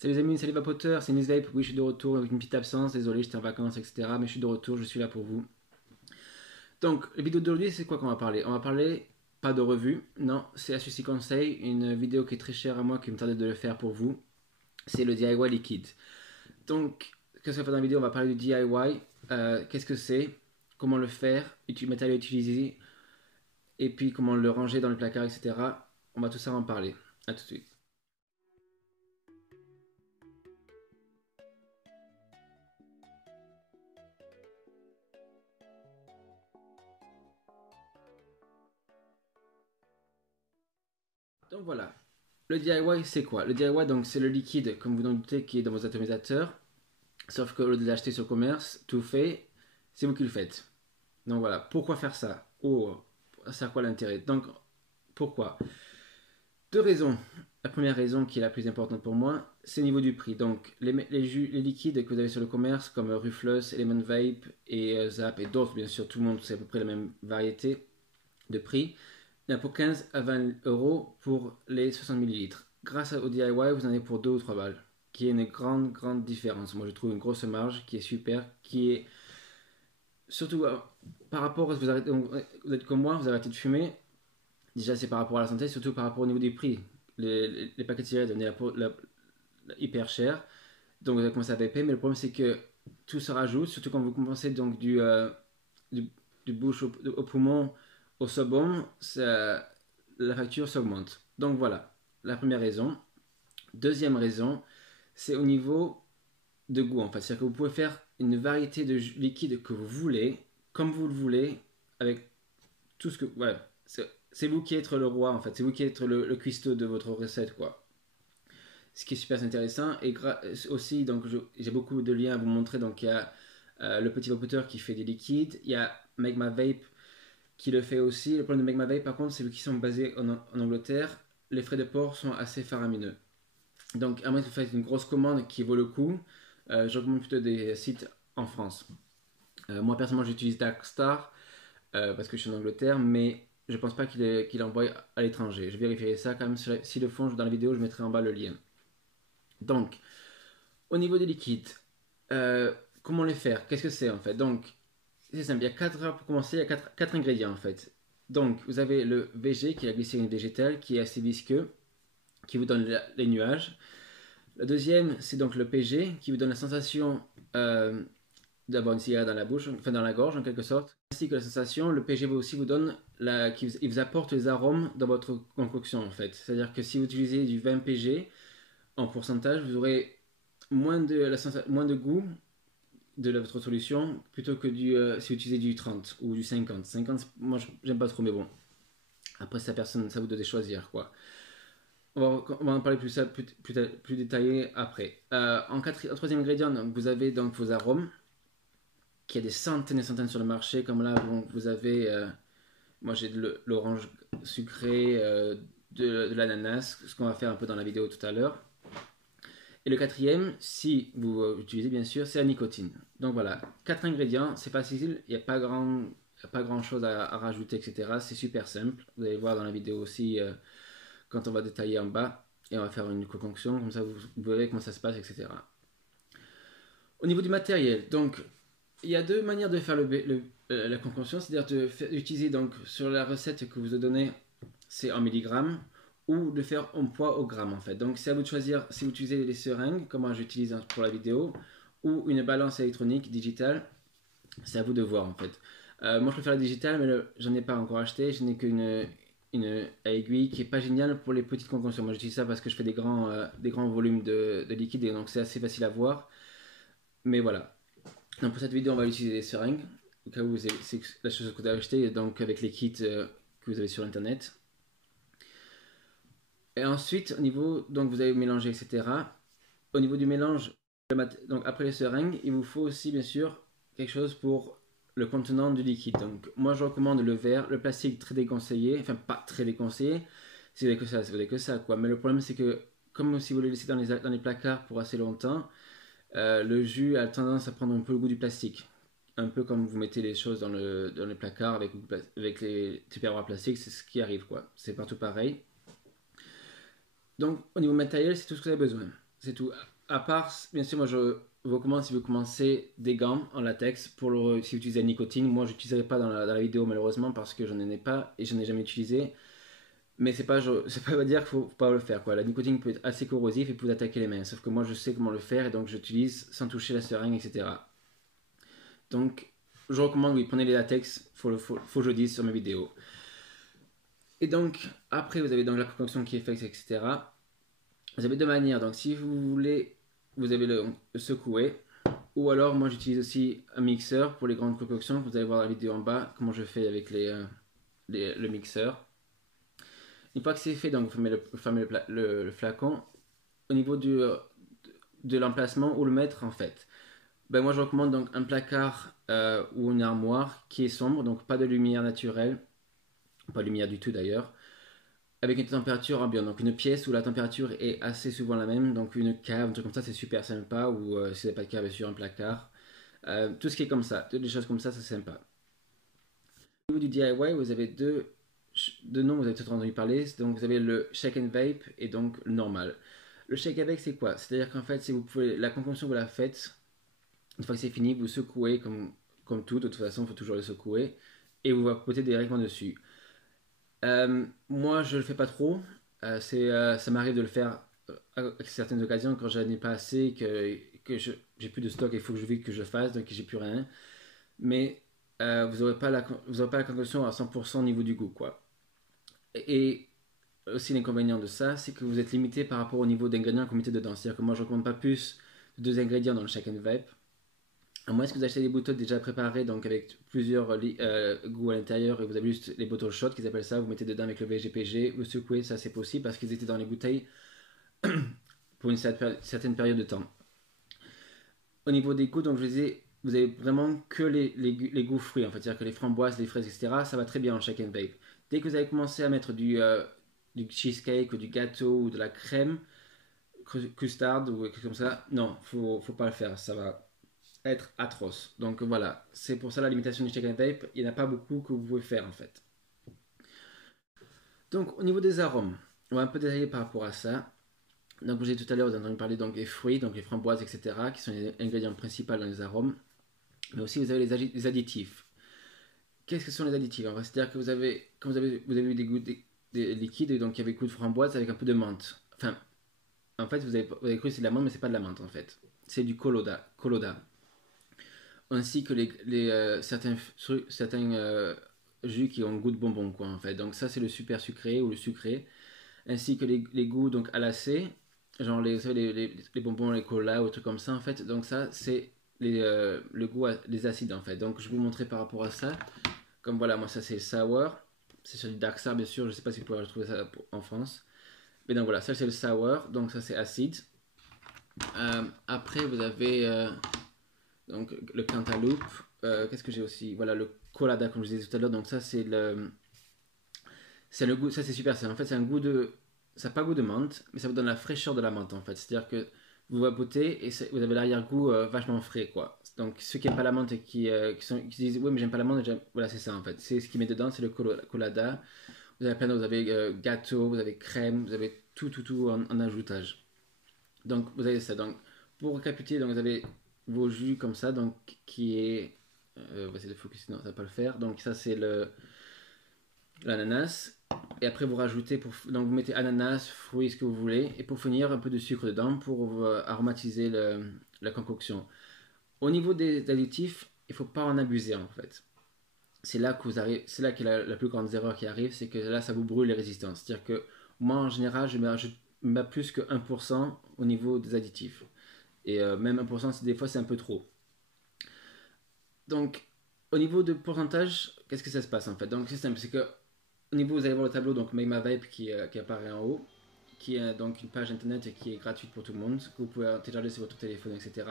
Salut les amis, salut Vapoteur, c'est Newsvape. Oui, je suis de retour avec une petite absence, désolé, j'étais en vacances, etc. Mais je suis de retour, je suis là pour vous. Donc, la vidéo d'aujourd'hui, c'est quoi qu'on va parler? On va parler pas de revue, non, c'est Astuces Conseil, une vidéo qui est très chère à moi, qui me tardait de le faire pour vous. C'est le DIY liquide. Donc, qu'est-ce qu'on va faire dans la vidéo? On va parler du DIY, qu'est-ce que c'est, comment le faire, matériel utilisé, et puis comment le ranger dans le placard, etc. On va tout ça en parler. A tout de suite. Donc voilà, le DIY c'est quoi? Le DIY donc c'est le liquide, comme vous en doutez, qui est dans vos atomisateurs. Sauf que au lieu de l'acheter sur commerce, tout fait, c'est vous qui le faites. Donc voilà, pourquoi faire ça? Oh, ça a quoi l'intérêt? Donc pourquoi? Deux raisons. La première raison qui est la plus importante pour moi, c'est au niveau du prix. Donc les liquides que vous avez sur le commerce, comme Rufless, Element Vape et Zap et d'autres, bien sûr, tout le monde, c'est à peu près la même variété de prix. Il y en a pour 15 à 20 euros pour les 60 millilitres. Grâce au DIY, vous en avez pour 2 ou 3 balles, qui est une grande, grande différence. Moi, je trouve une grosse marge qui est super, qui est surtout par rapport à ce que vous êtes comme moi, vous arrêtez de fumer. Déjà, c'est par rapport à la santé, surtout par rapport au niveau des prix. Les paquets de cigarettes, on est hyper cher, donc vous allez commencer à vaper, mais le problème, c'est que tout se rajoute, surtout quand vous compensez donc du, du bouche au poumon au sebum, la facture s'augmente. Donc voilà, la première raison. Deuxième raison, c'est au niveau de goût en fait. C'est-à-dire que vous pouvez faire une variété de liquides que vous voulez, comme vous le voulez, avec tout ce que. Voilà. C'est vous qui êtes le roi en fait, c'est vous qui êtes le cuistot de votre recette quoi. Ce qui est super intéressant et aussi donc j'ai beaucoup de liens à vous montrer. Donc il y a le petit vapoteur qui fait des liquides, il y a Make My Vape qui le fait aussi. Le problème de Make My Vape par contre c'est qu'ils sont basés en Angleterre, les frais de port sont assez faramineux. Donc, à moins que vous fassiez une grosse commande qui vaut le coup, je recommande plutôt des sites en France. Moi, personnellement, j'utilise Darkstar parce que je suis en Angleterre, mais je pense pas qu'il envoie à l'étranger. Je vérifierai ça quand même. Si le font dans la vidéo, je mettrai en bas le lien. Donc, au niveau des liquides, euh, comment les faire? Qu'est-ce que c'est en fait? Donc, c'est simple. Il y a 4 heures pour commencer. Il y a 4 ingrédients en fait. Donc, vous avez le VG, qui est la glycérine végétale, qui est assez visqueux, qui vous donne les nuages. Le deuxième, c'est donc le PG qui vous donne la sensation d'avoir une cigarette dans la bouche, enfin dans la gorge en quelque sorte. Ainsi que la sensation, le PG aussi vous donne il vous apporte les arômes dans votre concoction en fait. C'est-à-dire que si vous utilisez du 20 PG en pourcentage, vous aurez moins de goût de votre solution plutôt que si vous utilisez du 30 ou du 50. 50, moi j'aime pas trop, mais bon. Après, ça personne, ça vous doit choisir quoi. On va en parler plus détaillé après. En troisième ingrédient, donc, vous avez donc vos arômes, qui a des centaines et centaines sur le marché. Comme là, vous avez, moi j'ai de l'orange sucré, de l'ananas, ce qu'on va faire un peu dans la vidéo tout à l'heure. Et le quatrième, si vous utilisez bien sûr, c'est la nicotine. Donc voilà, 4 ingrédients, c'est facile, il n'y a pas grand chose à rajouter, etc. C'est super simple. Vous allez voir dans la vidéo aussi quand on va détailler en bas et on va faire une concoction, comme ça vous verrez comment ça se passe, etc. Au niveau du matériel, donc il y a deux manières de faire la concoction, c'est-à-dire d'utiliser donc sur la recette que vous a donnée, c'est en milligrammes, ou de faire en poids au gramme en fait. Donc c'est à vous de choisir si vous utilisez les seringues, comme moi j'utilise pour la vidéo, ou une balance électronique digitale, c'est à vous de voir en fait. Moi je préfère la digitale, mais j'en ai pas encore acheté, je n'ai qu'une une aiguille qui est pas géniale pour les petites concoctions. Moi j'utilise ça parce que je fais des grands volumes de liquide et donc c'est assez facile à voir. Mais voilà. Donc pour cette vidéo, on va utiliser des seringues. Au cas où c'est la chose que vous avez acheté, donc avec les kits que vous avez sur internet. Et ensuite, au niveau, donc vous avez mélangé, etc. Au niveau du mélange, donc après les seringues, il vous faut aussi bien sûr quelque chose pour le contenant du liquide. Donc moi je recommande le verre, le plastique très déconseillé, enfin pas très déconseillé, si vous avez que ça, si vous avez que ça quoi. Mais le problème c'est que comme si vous le laissez dans les placards pour assez longtemps, le jus a tendance à prendre un peu le goût du plastique. Un peu comme vous mettez les choses dans les placards avec les tupperwares plastiques, c'est ce qui arrive quoi. C'est partout pareil. Donc au niveau matériel, c'est tout ce que vous avez besoin. C'est tout. À part, bien sûr, moi je vous recommande si vous commencez des gants en latex si vous utilisez la nicotine. Moi, je n'utiliserai pas dans la vidéo malheureusement parce que je n'en ai pas et je n'en ai jamais utilisé. Mais c'est pas dire qu'il faut pas le faire quoi. La nicotine peut être assez corrosif et peut vous attaquer les mains. Sauf que moi, je sais comment le faire et donc j'utilise sans toucher la seringue, etc. Donc, je recommande, oui, prenez les latex. Faut que je le dise sur mes vidéos. Et donc, après, vous avez donc la concoction qui est faite, etc. Vous avez deux manières. Donc, si vous voulez, vous avez le secouer. Ou alors, moi, j'utilise aussi un mixeur pour les grandes concoctions. Vous allez voir la vidéo en bas, comment je fais avec le mixeur. Une fois que c'est fait, donc vous fermez le flacon. Au niveau de l'emplacement, où le mettre, en fait. Ben, moi, je recommande donc un placard ou une armoire qui est sombre, donc pas de lumière naturelle. Pas de lumière du tout d'ailleurs. Avec une température ambiante, donc une pièce où la température est assez souvent la même, donc une cave, un truc comme ça, c'est super sympa, ou si vous n'avez pas de cave, bien sûr, un placard. Tout ce qui est comme ça, toutes les choses comme ça, c'est sympa. Au niveau du DIY, vous avez deux noms, vous avez peut-être entendu parler, donc vous avez le shake and vape et donc le normal. Le shake and vape, c'est quoi? C'est-à-dire qu'en fait, si vous pouvez, la concoction, vous la faites, une fois que c'est fini, vous secouez comme tout, de toute façon, il faut toujours le secouer, et vous vapotez directement dessus. Moi, je le fais pas trop. Ça m'arrive de le faire à certaines occasions quand j'en ai pas assez, que j'ai plus de stock, il faut que je vide que je fasse, donc j'ai plus rien. Mais vous aurez pas la concoction à 100% au niveau du goût, quoi. Et aussi l'inconvénient de ça, c'est que vous êtes limité par rapport au niveau d'ingrédients que vous mettez dedans. C'est-à-dire que moi, je recommande pas plus de deux ingrédients dans le Shake and Vape. À moins que vous achetez des bouteilles déjà préparées, donc avec plusieurs goûts à l'intérieur, et vous avez juste les bottles shot qu'ils appellent ça, vous mettez dedans avec le VGPG, vous secouez, ça c'est possible parce qu'ils étaient dans les bouteilles pour une certaine période de temps. Au niveau des goûts, donc je vous disais, vous avez vraiment que les goûts fruits, en fait, c'est-à-dire que les framboises, les fraises, etc., ça va très bien en shake and bake. Dès que vous avez commencé à mettre du cheesecake ou du gâteau ou de la crème, custard ou quelque chose comme ça, non, faut pas le faire, ça va être atroce. Donc voilà, c'est pour ça la limitation du shake and vape, il n'y en a pas beaucoup que vous pouvez faire en fait. Donc au niveau des arômes, on va un peu détailler par rapport à ça. Donc vous avez tout à l'heure, vous avez entendu parler donc, des fruits, donc les framboises, etc., qui sont les ingrédients principaux dans les arômes. Mais aussi vous avez les additifs. Qu'est-ce que sont les additifs? C'est-à-dire que vous avez eu des goûts des liquides, donc il y avait goût de framboise avec un peu de menthe. Enfin, en fait, vous avez cru que c'est de la menthe, mais c'est pas de la menthe en fait. C'est du coloda. Ainsi que certains jus qui ont goût de bonbon quoi en fait. Donc ça c'est le super sucré ou le sucré, ainsi que les goûts donc à lacet, genre vous savez, les bonbons, les cola ou des trucs comme ça en fait. Donc ça c'est le goût les acides en fait. Donc je vais vous montrer par rapport à ça. Comme voilà, moi ça c'est sour, c'est sur du dark sour bien sûr, je sais pas si vous pouvez retrouver ça en France. Mais donc voilà, ça c'est le sour, donc ça c'est acide. Après vous avez donc le cantaloupe. Qu'est-ce que j'ai aussi? Voilà, le colada, comme je disais tout à l'heure. Donc ça, c'est le goût. Ça, c'est super. En fait, c'est un goût de. Ça n'a pas goût de menthe, mais ça vous donne la fraîcheur de la menthe en fait. C'est-à-dire que vous vapotez et vous avez l'arrière-goût vachement frais quoi. Donc ceux qui n'aiment pas la menthe et qui disent oui mais j'aime pas la menthe, voilà c'est ça en fait. C'est ce qui met dedans, c'est le colada. Vous avez vous avez gâteau, vous avez crème, vous avez tout en ajoutage. Donc vous avez ça. Donc pour récapituler, donc vous avez vos jus comme ça, donc qui est, on va essayer de focus, non ça va pas le faire. Donc ça c'est l'ananas. Et après vous rajoutez donc vous mettez ananas, fruits, ce que vous voulez, et pour finir un peu de sucre dedans pour aromatiser la concoction. Au niveau des additifs, il faut pas en abuser en fait. C'est là que la plus grande erreur qui arrive, c'est que là ça vous brûle les résistances. C'est-à-dire que moi en général je mets plus que 1% au niveau des additifs. Et même 1%, des fois, c'est un peu trop. Donc, au niveau de pourcentage, qu'est-ce que ça se passe en fait? Donc, c'est simple, c'est que au niveau, vous allez voir le tableau, donc Make My Vape qui apparaît en haut, qui est donc une page internet qui est gratuite pour tout le monde, que vous pouvez télécharger sur votre téléphone, etc.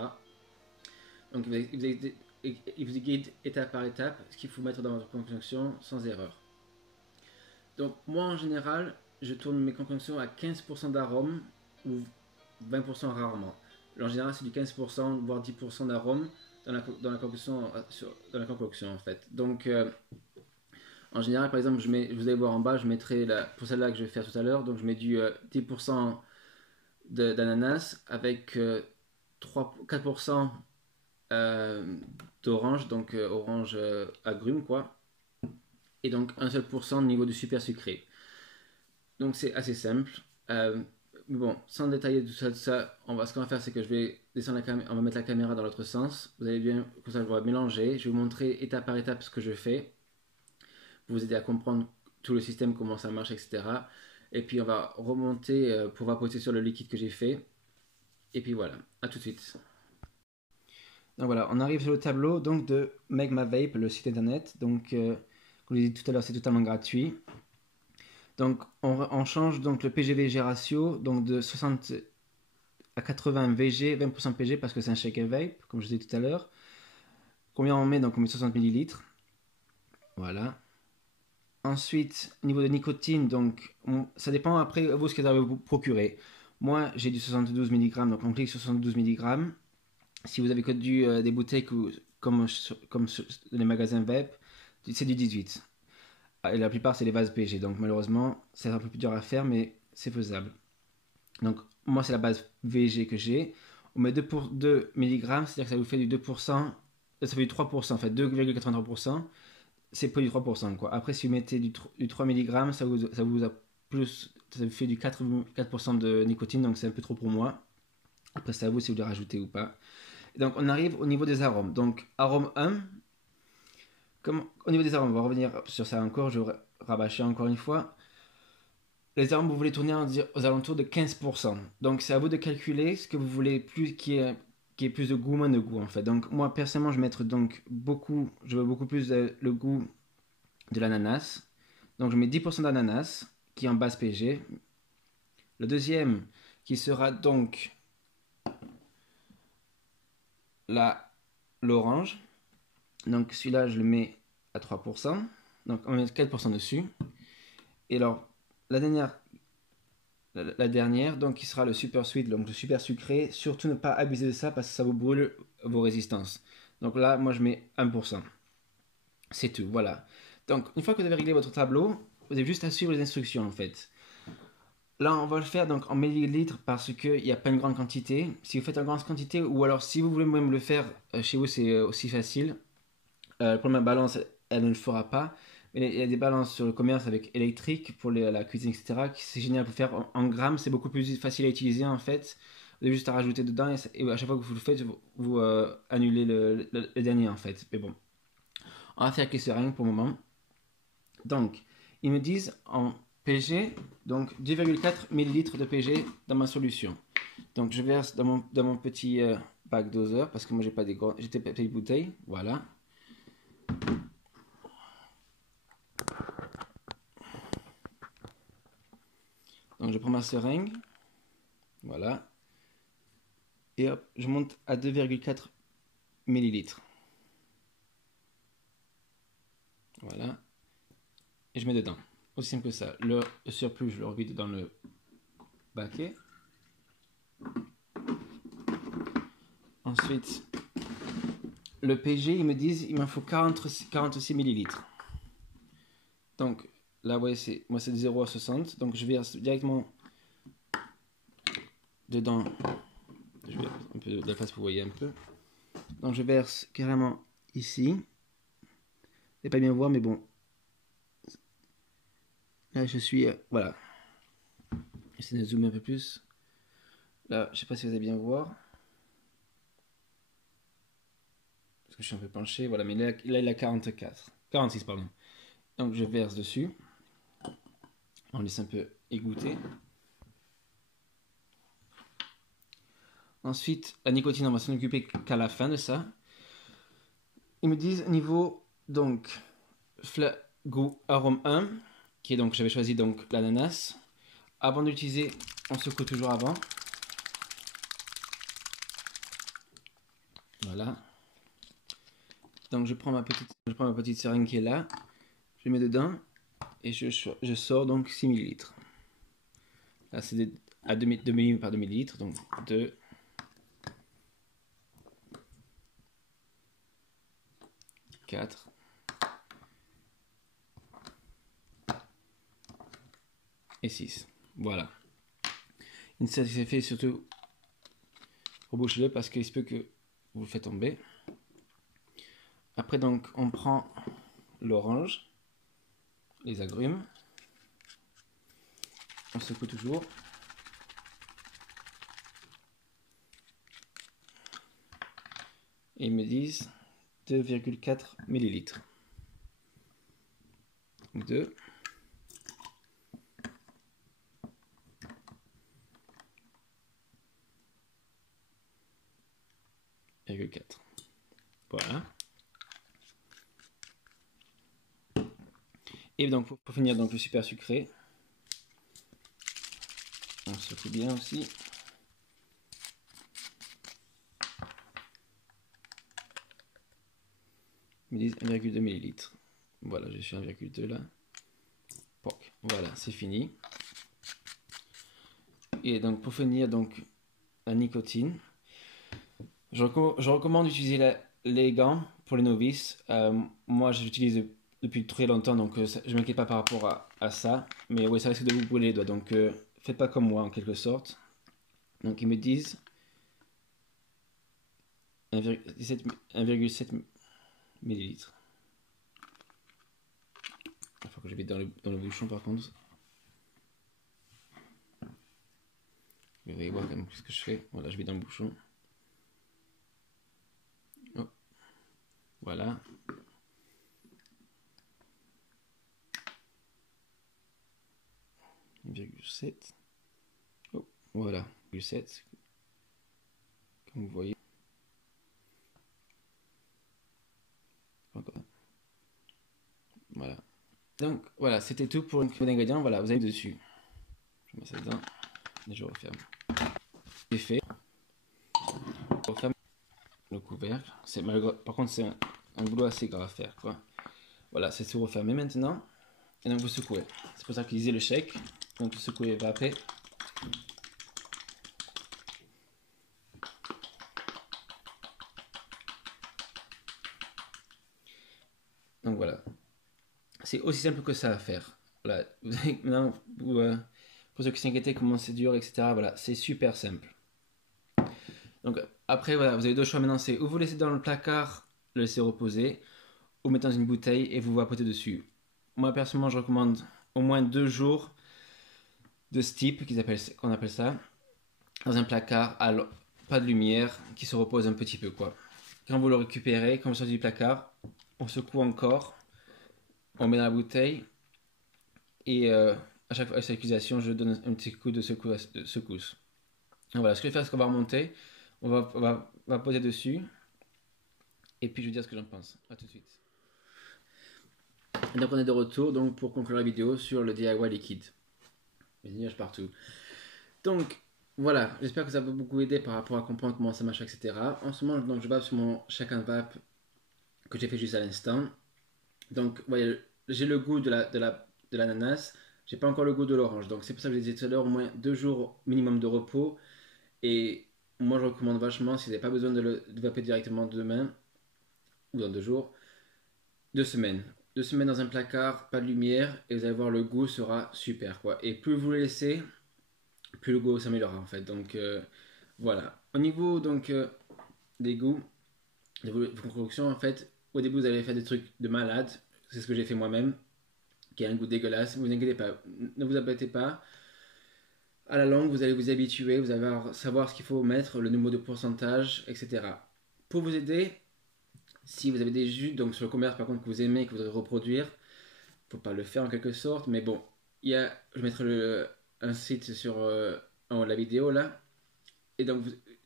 Donc, il vous guide étape par étape ce qu'il faut mettre dans votre concoction sans erreur. Donc, moi en général, je tourne mes concoctions à 15% d'arôme ou 20% rarement. En général, c'est du 15%, voire 10% d'arôme dans la concoction en fait. Donc, en général, par exemple, vous allez voir en bas, je mettrai pour celle-là que je vais faire tout à l'heure, donc je mets du 10% d'ananas avec 4% d'orange, donc orange agrume quoi, et donc un seul pourcent au niveau du super sucré. Donc c'est assez simple. Mais bon, sans détailler tout ça, ce qu'on va faire, c'est que je vais descendre on va mettre la caméra dans l'autre sens. Vous allez bien, comme ça, je vais mélanger. Je vais vous montrer étape par étape ce que je fais, pour vous aider à comprendre tout le système, comment ça marche, etc. Et puis on va remonter pour vapoter sur le liquide que j'ai fait. Et puis voilà, à tout de suite. Donc voilà, on arrive sur le tableau donc de Make My Vape, le site internet. Donc, comme je l'ai dit tout à l'heure, c'est totalement gratuit. Donc, on change donc le PG-VG ratio donc de 60 à 80 VG, 20% PG parce que c'est un shaker vape, comme je disais tout à l'heure. Combien on met? Donc, on met 60 ml. Voilà. Ensuite, niveau de nicotine, donc ça dépend après vous ce que vous avez vous procurer. Moi, j'ai du 72 mg, donc on clique sur 72 mg. Si vous avez que des bouteilles comme les magasins vape, c'est du 18. Et la plupart, c'est les vases PG. Donc malheureusement, c'est un peu plus dur à faire, mais c'est faisable. Donc moi, c'est la base VG que j'ai. On met 2 mg, c'est-à-dire que ça vous fait du 2%. Ça fait du 3%, en fait, 2,83%. C'est pas du 3%, quoi. Après, si vous mettez du 3 mg, ça vous a plus, ça vous fait du 4% de nicotine, donc c'est un peu trop pour moi. Après, c'est à vous si vous voulez rajouter ou pas. Donc on arrive au niveau des arômes. Donc arôme 1, au niveau des arômes, on va revenir sur ça encore, je vais rabâcher encore une fois. Les arômes, vous voulez tourner aux alentours de 15%. Donc c'est à vous de calculer ce que vous voulez plus qui est plus de goût, moins de goût en fait. Donc moi personnellement je vais mettre donc je veux beaucoup plus le goût de l'ananas. Donc je mets 10% d'ananas qui est en base PG. Le deuxième qui sera donc l'orange. Donc celui-là, je le mets à 3%. Donc on met 4% dessus. Et alors, la dernière, donc qui sera le super sweet, donc le super sucré. Surtout ne pas abuser de ça parce que ça vous brûle vos résistances. Donc là, moi je mets 1%. C'est tout, voilà. Donc une fois que vous avez réglé votre tableau, vous avez juste à suivre les instructions en fait. Là, on va le faire donc en millilitres parce qu'il n'y a pas une grande quantité. Si vous faites en grande quantité, ou alors si vous voulez même le faire chez vous, c'est aussi facile. Pour ma balance, elle ne le fera pas. Mais il y a des balances sur le commerce avec électrique pour la cuisine, etc. C'est génial pour faire en grammes. C'est beaucoup plus facile à utiliser en fait. Vous avez juste à rajouter dedans et à chaque fois que vous le faites, vous annulez le dernier en fait. Mais bon, on va faire avec les seringues pour le moment. Donc, ils me disent en PG, donc 2,4 ml de PG dans ma solution. Donc, je verse dans mon petit bac doseur parce que moi j'ai des petites bouteilles. Voilà. Donc je prends ma seringue, voilà, et hop, je monte à 2,4 millilitres. Voilà, et je mets dedans. Aussi simple que ça. Le surplus, je le revide dans le baquet. Ensuite, le PG, ils me disent il m'en faut 46 millilitres. Donc là, ouais, moi c'est de 0 à 60, donc je verse directement dedans. Je vais un peu de la face pour vous voyez un peu. Donc je verse carrément ici. Vous n'allez pas bien voir, mais bon. Là, je suis. Voilà. J'essaie de zoomer un peu plus. Là, je sais pas si vous allez bien voir. Parce que je suis un peu penché. Voilà, mais là il a 46, pardon. Donc je verse dessus. On laisse un peu égoutter. Ensuite, la nicotine, on va s'en occuper qu'à la fin de ça. Ils me disent niveau, donc, goût arôme 1, qui est donc, j'avais choisi donc l'ananas. Avant d'utiliser, on secoue toujours avant. Voilà. Donc je prends ma petite seringue qui est là. Je mets dedans et je sors donc 6 ml. Là c'est à 2 ml par 2 ml, donc 2, 4, et 6. Voilà. Une fois que c'est fait, surtout rebouchez-le parce qu'il se peut que vous le faites tomber. Après donc on prend l'orange, les agrumes, on secoue toujours. Et ils me disent 2,4 millilitres. 2. Voilà. Et donc pour finir donc le super sucré, on secoue bien aussi. Ils me disent 1,2 millilitres. Voilà, je suis 1,2 là. Poc. Voilà, c'est fini. Et donc pour finir donc la nicotine, je recommande d'utiliser les gants pour les novices. Moi j'utilise depuis très longtemps, donc je ne m'inquiète pas par rapport à ça. Mais oui, ça risque de vous brûler les doigts, donc faites pas comme moi en quelque sorte. Donc ils me disent 1,7 millilitres. Il faut que je mette dans le bouchon par contre. Vous allez voir quand même ce que je fais. Voilà, je mets dans le bouchon. Oh. Voilà. Oh, voilà, 1,7. Comme vous voyez. Encore. Voilà. Donc voilà, c'était tout pour une crème d'ingrédients. Voilà, vous avez dessus. Je mets ça dedans et je referme. C'est fait. Je referme le couvercle. Par contre, c'est un boulot assez grave à faire, quoi. Voilà, c'est tout refermé maintenant. Et donc vous secouez. C'est pour ça qu'ils disaient le shake. Donc vous secouez pas après. Donc voilà. C'est aussi simple que ça à faire. Voilà. Maintenant, pour ceux qui s'inquiétaient comment c'est dur, etc. Voilà, c'est super simple. Donc après, voilà, vous avez deux choix maintenant. C'est ou vous laissez dans le placard, le laisser reposer, ou mettre dans une bouteille et vous vapotez dessus. Moi personnellement, je recommande au moins 2 jours de steep, qu'on appelle ça, dans un placard, pas de lumière, qui se repose un petit peu, quoi. Quand vous le récupérez, quand vous sortez du placard, on secoue encore, on met dans la bouteille, et à chaque fois, à chaque utilisation, je donne un petit coup de secousse. Donc voilà, ce que je vais faire, c'est qu'on va remonter, on va poser dessus, et puis je vais dire ce que j'en pense. A tout de suite. Et donc on est de retour donc, pour conclure la vidéo sur le DIY liquide. Les nuages partout. Donc voilà, j'espère que ça va beaucoup aider par rapport à comprendre comment ça marche, etc. En ce moment, donc, je vape sur mon Shake and Vape que j'ai fait juste à l'instant. Donc, voyez, j'ai le goût de l'ananas, j'ai pas encore le goût de l'orange. Donc, c'est pour ça que je disais tout à l'heure, au moins 2 jours minimum de repos. Et moi, je recommande vachement, si vous n'avez pas besoin de vaper directement demain ou dans 2 jours, 2 semaines. 2 semaines dans un placard, pas de lumière, et vous allez voir, le goût sera super, quoi. Et plus vous le laissez, plus le goût s'améliorera, en fait. Donc, voilà. Au niveau, donc, des goûts, de vos concoctions, en fait, au début, vous allez faire des trucs de malade. C'est ce que j'ai fait moi-même, qui a un goût dégueulasse. Ne vous inquiétez pas, ne vous embêtez pas. À la longue, vous allez vous habituer, vous allez savoir ce qu'il faut mettre, le nombre de pourcentage, etc. Pour vous aider, si vous avez des jus, donc sur le commerce par contre que vous aimez, que vous voudrez reproduire, faut pas le faire en quelque sorte, mais bon, je mettrai un site sur en haut de la vidéo là. Et donc,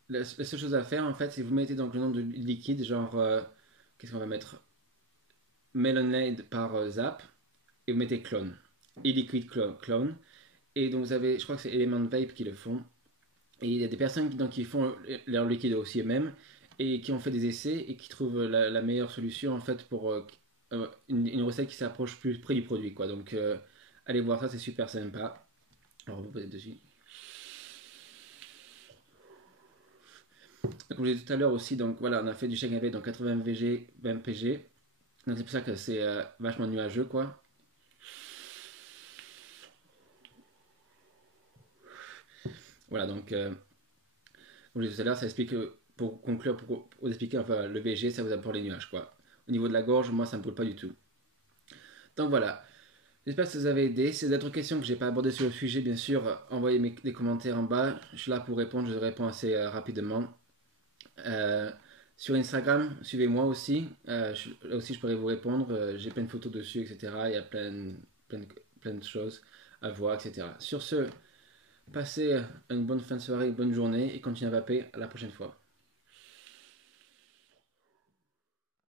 la seule chose à faire en fait, c'est que vous mettez donc le nom de liquide, genre, qu'est-ce qu'on va mettre? Melonade par Zap, et vous mettez clone. Et liquide clone. Et donc, vous avez, je crois que c'est Element Vape qui le font. Et il y a des personnes qui font leur liquide aussi eux-mêmes et qui ont fait des essais et qui trouvent la meilleure solution en fait pour une recette qui s'approche plus près du produit, quoi. Donc, allez voir ça, c'est super sympa. Alors, on va poser dessus. Comme j'ai dit tout à l'heure aussi, donc voilà, on a fait du Shake and Vape, donc 80 VG, 20 PG. Donc c'est pour ça que c'est vachement nuageux, quoi. Voilà, donc, comme je disais tout à l'heure, ça explique, pour conclure, pour vous expliquer, enfin, le VG, ça vous apporte les nuages, quoi. Au niveau de la gorge, moi, ça me brûle pas du tout. Donc voilà, j'espère que ça vous avez aidé. Si vous avez d'autres questions que j'ai pas abordées sur le sujet, bien sûr, envoyez des commentaires en bas. Je suis là pour répondre, je réponds assez rapidement. Euh, sur Instagram, suivez-moi aussi. Là aussi, je pourrais vous répondre. J'ai plein de photos dessus, etc. Il y a plein, de, plein de choses à voir, etc. Sur ce, passez une bonne fin de soirée, une bonne journée et continuez à vaper. À la prochaine fois.